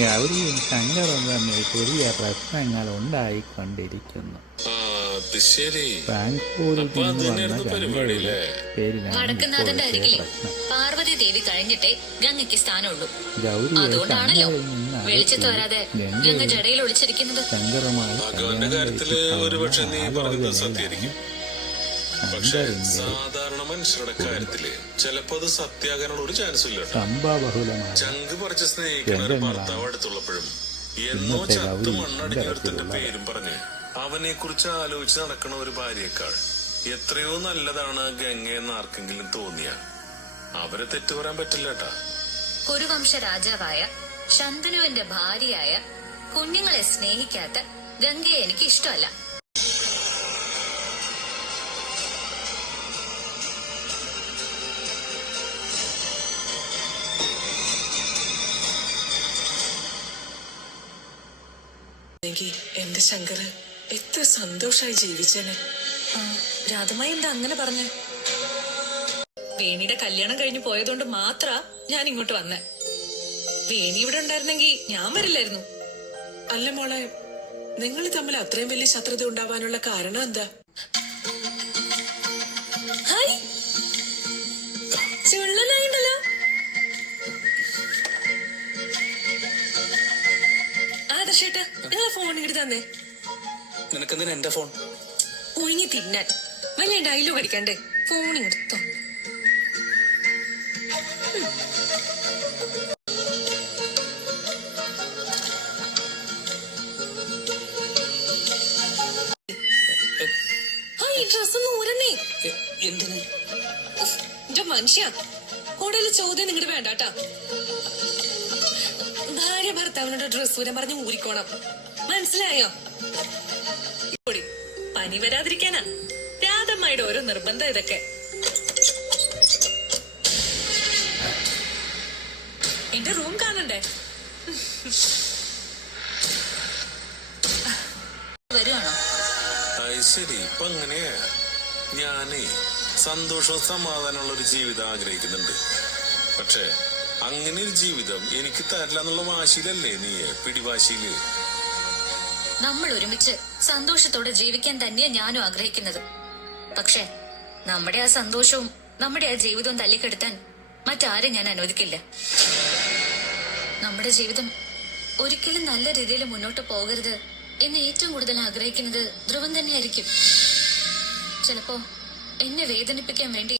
ഗൗരിയും ശങ്കറും തമ്മിൽ പുതിയ പ്രശ്നങ്ങൾ ഉണ്ടായിക്കൊണ്ടിരിക്കുന്നു. ബാംഗ്ലൂരിൽ നിന്ന് വന്ന ഗംഗയുടെ പേരിലാണ് വടക്കുന്നാഥന്റെ ഇപ്പോഴത്തെ അരികിലെ പ്രശ്നം. പാർവതി ദേവി കഴിഞ്ഞിട്ടേ ഗംഗയ്ക്ക് സ്ഥാനമുള്ളൂ. ഗൗരിയെ അതുകൊണ്ടാണല്ലോ ശങ്കറിൽ നിന്ന് വെളിച്ചത്ത് വരാതെ ഗംഗ ജടയിൽ ഒളിച്ചിരിക്കുന്നത്. ശങ്കറുമായി സാധാരണ മനുഷ്യരുടെ കാര്യത്തില് ചിലപ്പോ അത് സത്യാകാനുള്ള ഒരു ചാൻസും ഇല്ല. സംഭവബഹുലമായ ചങ്ക് പറിച്ച് സ്നേഹിക്കുന്ന ഒരു ഭർത്താവ് അടുത്തുള്ളപ്പോഴും എന്നോ ചത്തു മണ്ണടിഞ്ഞൊരുത്തിന്റെ പേരും പറഞ്ഞ് അവനെ കുറിച്ച് ആലോചിച്ച് നടക്കണ ഒരു ഭാര്യയേക്കാൾ എത്രയോ നല്ലതാണ് ഗംഗയെന്ന് ആർക്കെങ്കിലും തോന്നിയ അവരെ തെറ്റു പറയാൻ പറ്റില്ല കേട്ടാ. കുരുവംശ രാജാവായ ശന്തനുവിന്റെ ഭാര്യയായ കുഞ്ഞുങ്ങളെ സ്നേഹിക്കാത്ത ഗംഗയെ എനിക്ക് ഇഷ്ടമല്ല. എന്റെ ശങ്കര് എത്ര സന്തോഷായി ജീവിച്ചേനെ. രാധമായി എന്താ അങ്ങനെ പറഞ്ഞേ? വേണിയുടെ കല്യാണം കഴിഞ്ഞു പോയതുകൊണ്ട് മാത്ര ഞാൻ ഇങ്ങോട്ട് വന്നേ. വേണി ഇവിടെ ഉണ്ടായിരുന്നെങ്കിൽ ഞാൻ വരില്ലായിരുന്നു. അല്ല മോളെ, നിങ്ങൾ തമ്മിൽ അത്രയും വലിയ ശത്രുത ഉണ്ടാവാനുള്ള കാരണം എന്താ? ഹായ്, ചുള്ളനായിണ്ടല്ലോ. ആദർശേട്ടാ, നിങ്ങളെ ഫോൺ ഇങ്ങോട്ട് തന്നെ. നിനക്കെന്തിനാ എന്റെ ഫോൺ? ഒഴിഞ്ഞു തിന്നാൻ വലിയ ഡയലോഗ് അടിക്കണ്ടേ? ഫോൺ എടുത്തോ. ഈ ഡ്രസ് ഒന്ന് ഊരന്നേ. എന്തിന്? എന്റെ മനുഷ്യ, കൂടുതൽ ചോദ്യം നിങ്ങട് വേണ്ടാട്ടാ. ഭാര്യ ഭർത്താവിനോട് ഡ്രസ് ഊരാൻ പറഞ്ഞ് ഊരിക്കോണം, മനസ്സിലായോ? പനി വരാതിരിക്കാനാ രാധമ്മയുടെ ഓരോ നിർബന്ധം ഇതൊക്കെ. എന്റെ റൂം കാണണ്ടേ? വരുവാണോ? ശരി, ഇപ്പൊ അങ്ങനെയാ. ഞാനേ സന്തോഷവും സമാധാനമുള്ള ഒരു ജീവിതം ആഗ്രഹിക്കുന്നുണ്ട്. പക്ഷെ അങ്ങനെ ഒരു ജീവിതം എനിക്ക് തരില്ല എന്നുള്ള വാശിയിലല്ലേ നീ? പിടിവാശിയില്. നമ്മൾ ഒരുമിച്ച് സന്തോഷത്തോടെ ജീവിക്കാൻ തന്നെയാ ഞാനും ആഗ്രഹിക്കുന്നത്. പക്ഷെ നമ്മുടെ ആ സന്തോഷവും നമ്മുടെ ആ ജീവിതവും തല്ലിക്കെടുത്താൻ മറ്റാരും ഞാൻ അനുവദിക്കില്ല. നമ്മുടെ ജീവിതം ഒരിക്കലും നല്ല രീതിയിൽ മുന്നോട്ട് പോകരുത് എന്ന് ഏറ്റവും കൂടുതൽ ആഗ്രഹിക്കുന്നത് ധ്രുവൻ തന്നെയായിരിക്കും. ചിലപ്പോ എന്നെ വേദനിപ്പിക്കാൻ വേണ്ടി